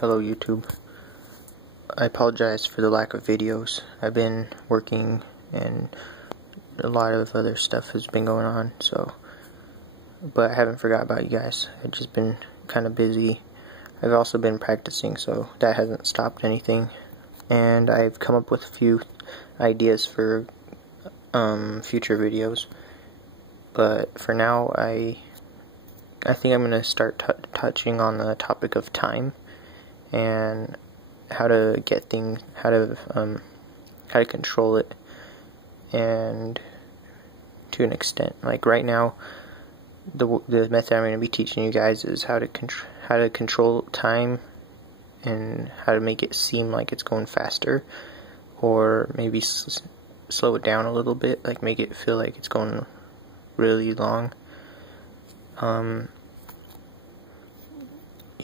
Hello YouTube. I apologize for the lack of videos. I've been working and a lot of other stuff has been going on, but I haven't forgot about you guys. I've just been kind of busy. I've also been practicing, so that hasn't stopped anything. And I've come up with a few ideas for future videos. But for now, I think I'm going to start touching on the topic of time and how to get things, how to control it, and to an extent. Like right now, the method I'm going to be teaching you guys is how to control time and how to make it seem like it's going faster, or maybe slow it down a little bit, like make it feel like it's going really long.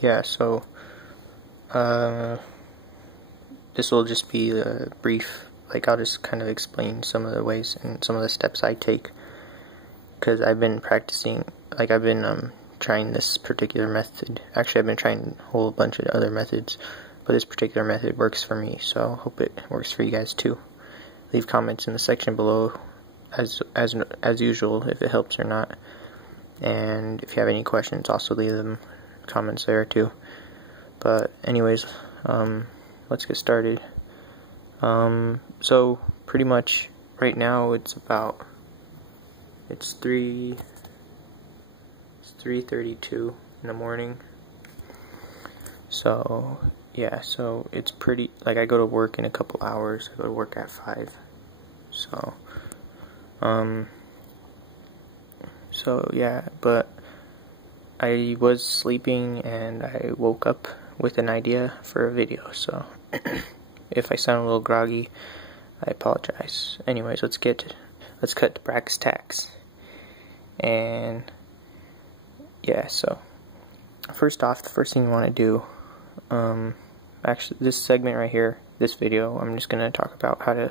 Yeah, so this will just be a brief, like I'll just kind of explain some of the ways and some of the steps I take, because I've been practicing, like I've been trying this particular method. Actually, I've been trying a whole bunch of other methods, but this particular method works for me, so I hope it works for you guys too. Leave comments in the section below as usual if it helps or not, and if you have any questions, also leave them comments there too. But anyways, let's get started. So pretty much right now it's 3:32 in the morning. So yeah, so it's pretty, like I go to work in a couple hours. I go to work at 5. So yeah, but I was sleeping and I woke up with an idea for a video, so if I sound a little groggy, I apologize. Anyways, let's cut to brass tacks. And yeah, so first off, the first thing you want to do, actually this segment right here, this video, I'm just going to talk about how to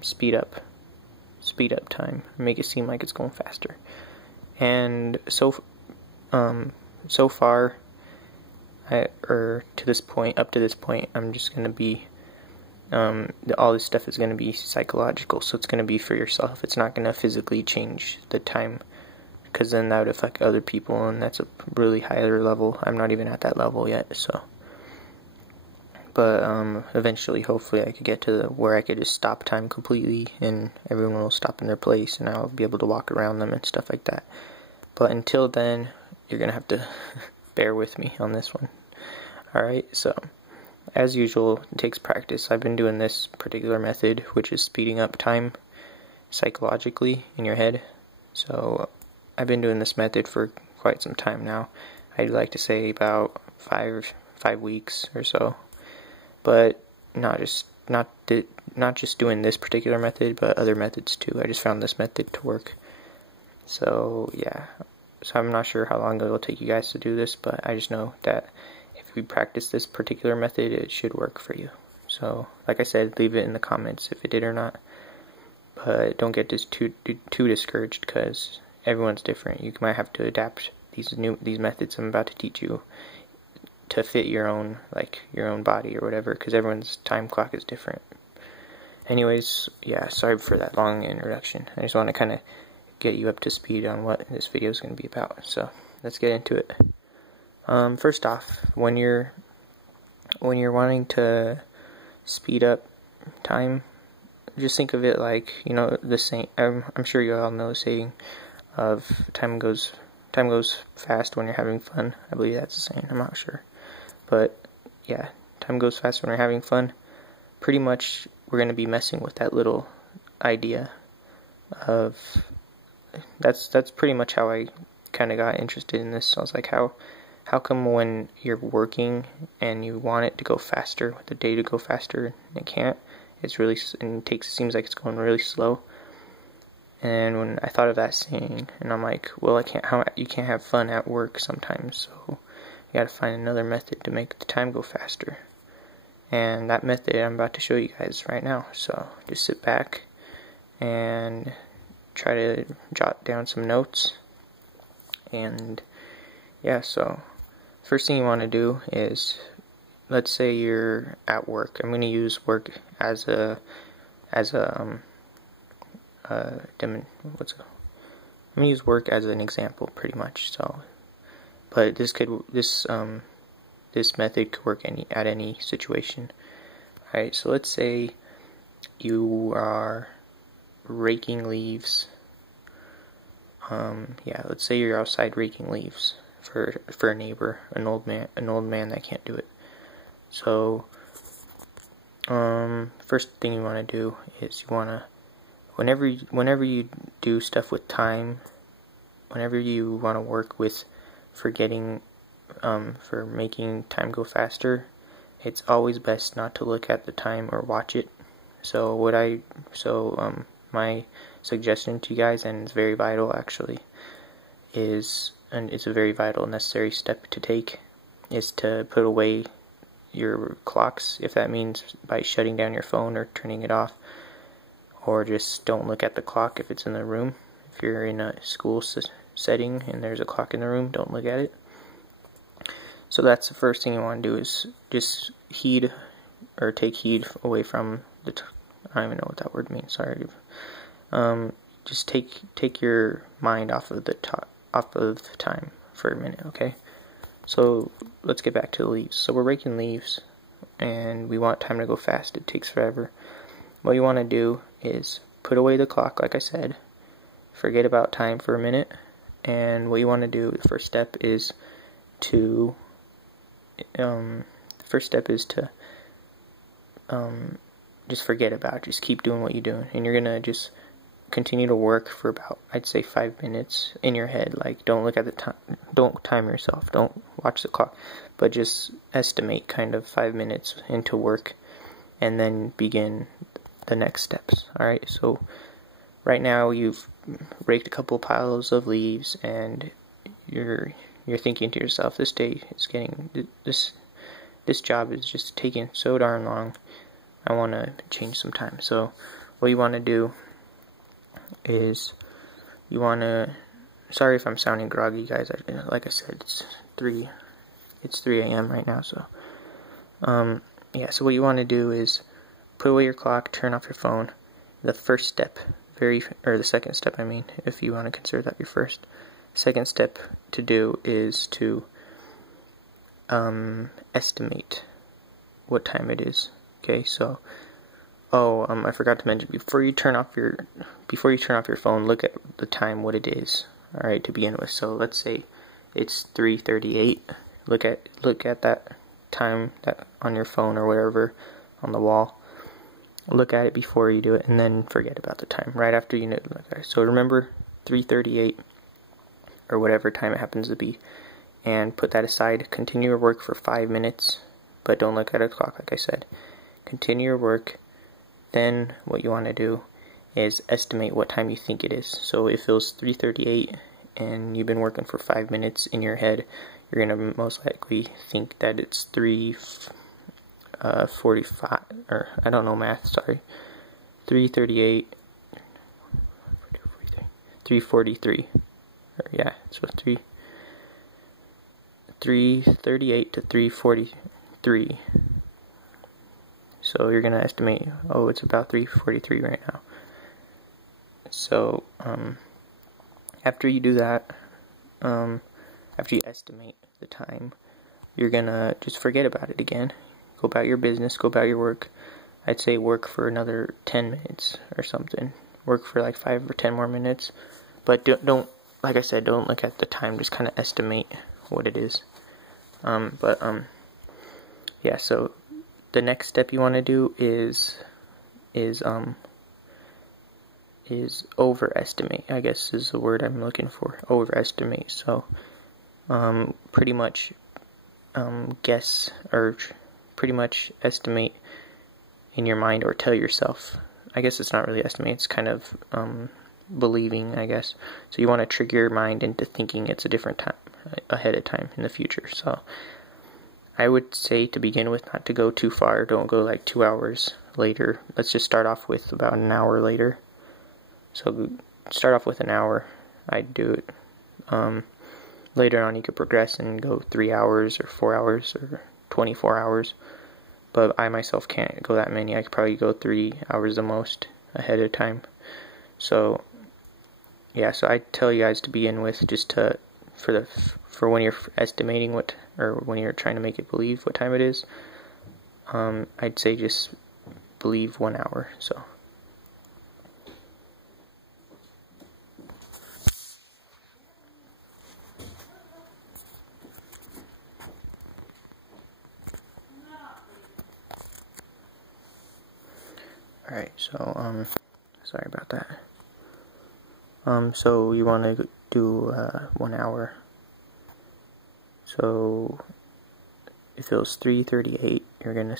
speed up time, make it seem like it's going faster. And so far, up to this point, I'm just going to be, all this stuff is going to be psychological, so it's going to be for yourself. It's not going to physically change the time, because then that would affect other people, and that's a really higher level. I'm not even at that level yet, so. But eventually, hopefully, I could get to where I could just stop time completely, and everyone will stop in their place, and I'll be able to walk around them and stuff like that. But until then, you're gonna have to bear with me on this one. Alright, so as usual, it takes practice. I've been doing this particular method, which is speeding up time psychologically in your head. So I've been doing this method for quite some time now. I'd like to say about five weeks or so. But not just doing this particular method, but other methods too. I just found this method to work. So yeah, so I'm not sure how long it will take you guys to do this, but I just know that if we practice this particular method, it should work for you. So like I said, leave it in the comments if it did or not. But don't get too discouraged, because everyone's different. You might have to adapt these methods I'm about to teach you to fit your own body or whatever, because everyone's time clock is different. Anyways, yeah, sorry for that long introduction. I just want to kind of get you up to speed on what this video is going to be about. So let's get into it. First off, when you're wanting to speed up time, just think of it like, you know, the saying. I'm sure you all know the saying of time goes fast when you're having fun. I believe that's the saying. I'm not sure. But yeah, time goes fast when we're having fun. Pretty much, we're going to be messing with that little idea of, that's pretty much how I kind of got interested in this. I was like, how come when you're working and you want it to go faster, the day to go faster, and it can't? It seems like it's going really slow. And when I thought of that saying, and I'm like, well, you can't have fun at work sometimes, so you gotta find another method to make the time go faster. And that method I'm about to show you guys right now. So just sit back and try to jot down some notes. And yeah, so first thing you want to do is let's say you're at work. I'm going to use work as a I'm going to use work as an example, pretty much. So, but this method could work at any situation. Alright, so let's say you are raking leaves. Let's say you're outside raking leaves for a neighbor, an old man that can't do it. So, first thing you want to do is you want to, whenever you do stuff with time, whenever you want to work with for making time go faster, it's always best not to look at the time or watch it. So my suggestion to you guys, and it's very vital actually, and it's a very vital necessary step to take, is to put away your clocks, if that means by shutting down your phone or turning it off, or just don't look at the clock if it's in the room. If you're in a school setting and there's a clock in the room, don't look at it. So that's the first thing you want to do, is just take heed away from the I don't even know what that word means, sorry. Just take your mind off of the time for a minute, okay? So let's get back to the leaves. So we're raking leaves, and we want time to go fast. It takes forever. What you want to do is put away the clock, like I said. Forget about time for a minute, and what you want to do, the first step is to just forget about it. Just keep doing what you're doing, and you're gonna just continue to work for about, I'd say, 5 minutes in your head. Like, don't look at the time, don't time yourself, don't watch the clock, but just estimate kind of 5 minutes into work, and then begin the next steps. Alright, so right now you've raked a couple piles of leaves, and you're thinking to yourself, this job is just taking so darn long, I want to change some time. So what you want to do is sorry if I'm sounding groggy, guys. Like I said, it's 3 a.m. right now. So so what you want to do is put away your clock, turn off your phone. The first step, the second step, I mean, if you want to consider that your first. Second step to do is to estimate what time it is. Okay, so I forgot to mention, before you turn off your phone, look at the time, what it is. All right, to begin with. So let's say it's 3:38. Look at that time that on your phone or wherever on the wall. Look at it before you do it, and then forget about the time right after you know. So remember 3:38 or whatever time it happens to be, and put that aside. Continue your work for 5 minutes, but don't look at a clock, like I said. Continue your work. Then what you want to do is estimate what time you think it is. So if it was 3:38 and you've been working for 5 minutes in your head, you're gonna most likely think that it's 3:45, or I don't know math, sorry. 3:38, 3:43. Yeah, so 3:38 to 3:43. So you're gonna estimate, it's about 3:43 right now. So after you do that, after you estimate the time, you're gonna just forget about it again. Go about your business, go about your work. I'd say work for another 10 minutes or something. Work for like 5 or 10 more minutes. But don't, like I said, don't look at the time, just kind of estimate what it is. Yeah, so the next step you want to do is overestimate, I guess is the word I'm looking for. Overestimate. So pretty much guess, or pretty much estimate in your mind, or tell yourself. I guess it's not really estimate, it's kind of believing, I guess. So you want to trick your mind into thinking it's a different time ahead of time in the future. So I would say, to begin with, not to go too far. Don't go like 2 hours later. Let's just start off with about an hour later. So start off with an hour. I'd do it. Later on you could progress and go 3 hours or 4 hours or 24 hours, but I myself can't go that many. I could probably go 3 hours the most ahead of time. So yeah, so I tell you guys to begin with, just to for when you're estimating or when you're trying to make it believe what time it is, I'd say just believe 1 hour. So alright, so sorry about that. So you want to do 1 hour. So if it was 3:38, you're gonna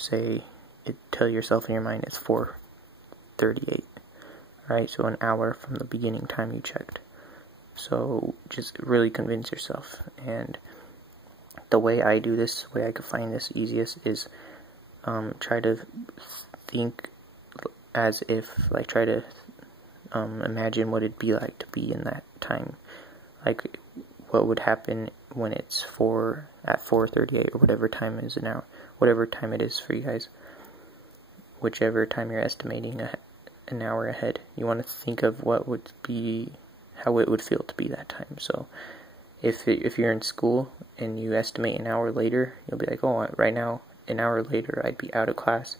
tell yourself in your mind it's 4:38. Alright, so an hour from the beginning time you checked. So just really convince yourself. And the way I do this, the way I could find this easiest is try to think as if, like, try to imagine what it'd be like to be in that time. Like, what would happen when it's at 4:38 or whatever time is now, whatever time it is for you guys, whichever time you're estimating an hour ahead. You want to think of how it would feel to be that time. So if you're in school and you estimate an hour later, you'll be like, oh, right now, an hour later, I'd be out of class,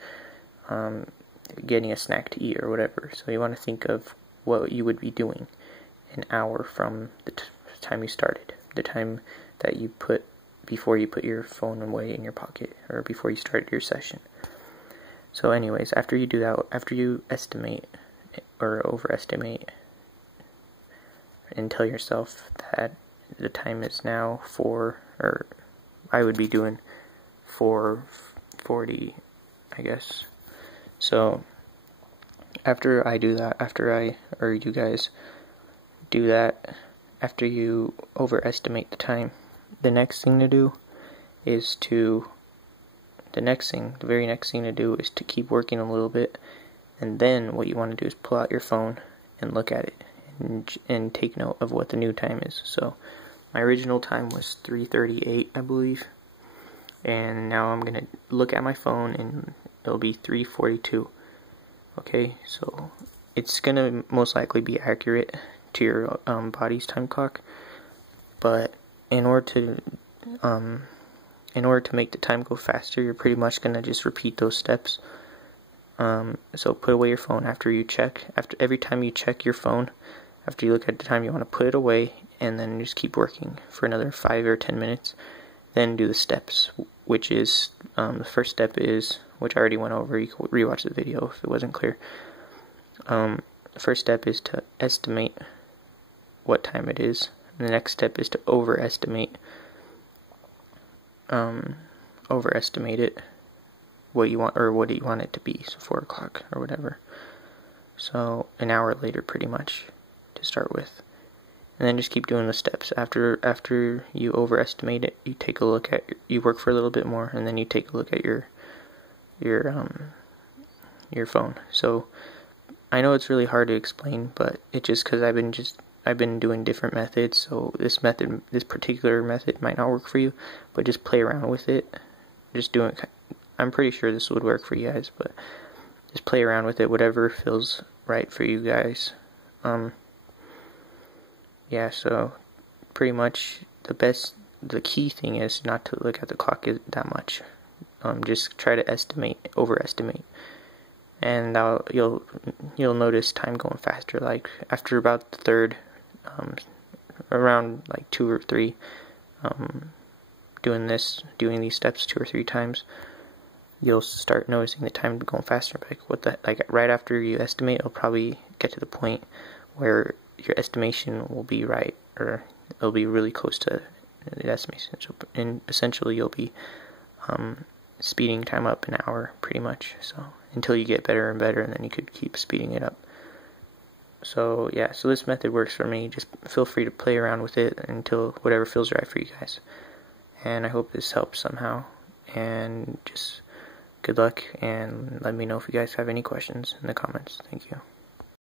getting a snack to eat or whatever. So you want to think of what you would be doing an hour from the time you started, the time that you put before you put your phone away in your pocket, or before you started your session. So anyways, after you do that, after you estimate or overestimate and tell yourself that the time is now I would be doing 4:40, I guess. So after I do that, you guys do that, after you overestimate the time, the very next thing to do is to keep working a little bit, and then what you want to do is pull out your phone and look at it and take note of what the new time is. So my original time was 3:38, I believe, and now I'm gonna look at my phone and it'll be 3:42. Okay, so it's gonna most likely be accurate to your body's time clock, but in order to make the time go faster, you're pretty much gonna just repeat those steps. So put away your phone after every time you check your phone, after you look at the time, you want to put it away, and then just keep working for another 5 or 10 minutes. Then do the steps, which is, the first step is, which I already went over, you can rewatch the video if it wasn't clear. The first step is to estimate what time it is. And the next step is to overestimate it, what you want it to be, so 4 o'clock or whatever. So an hour later, pretty much, to start with. And then just keep doing the steps. After you overestimate it, you take a look at you work for a little bit more, and then you take a look at your phone. So I know it's really hard to explain, but it's just because I've been doing different methods, so this particular method might not work for you, but just play around with it. I'm pretty sure this would work for you guys, but just play around with it, whatever feels right for you guys. Yeah, so pretty much the key thing is not to look at the clock that much. Just try to overestimate, and you'll notice time going faster. Like after about the third, around like 2 or 3, doing these steps 2 or 3 times, you'll start noticing the time going faster. Like right after you estimate, it'll probably get to the point where your estimation will be right, or it'll be really close to the estimation. So, and essentially, you'll be speeding time up an hour, pretty much. So until you get better and better, and then you could keep speeding it up. So yeah, so this method works for me. Just feel free to play around with it until whatever feels right for you guys. And I hope this helps somehow. And just good luck, and let me know if you guys have any questions in the comments. Thank you.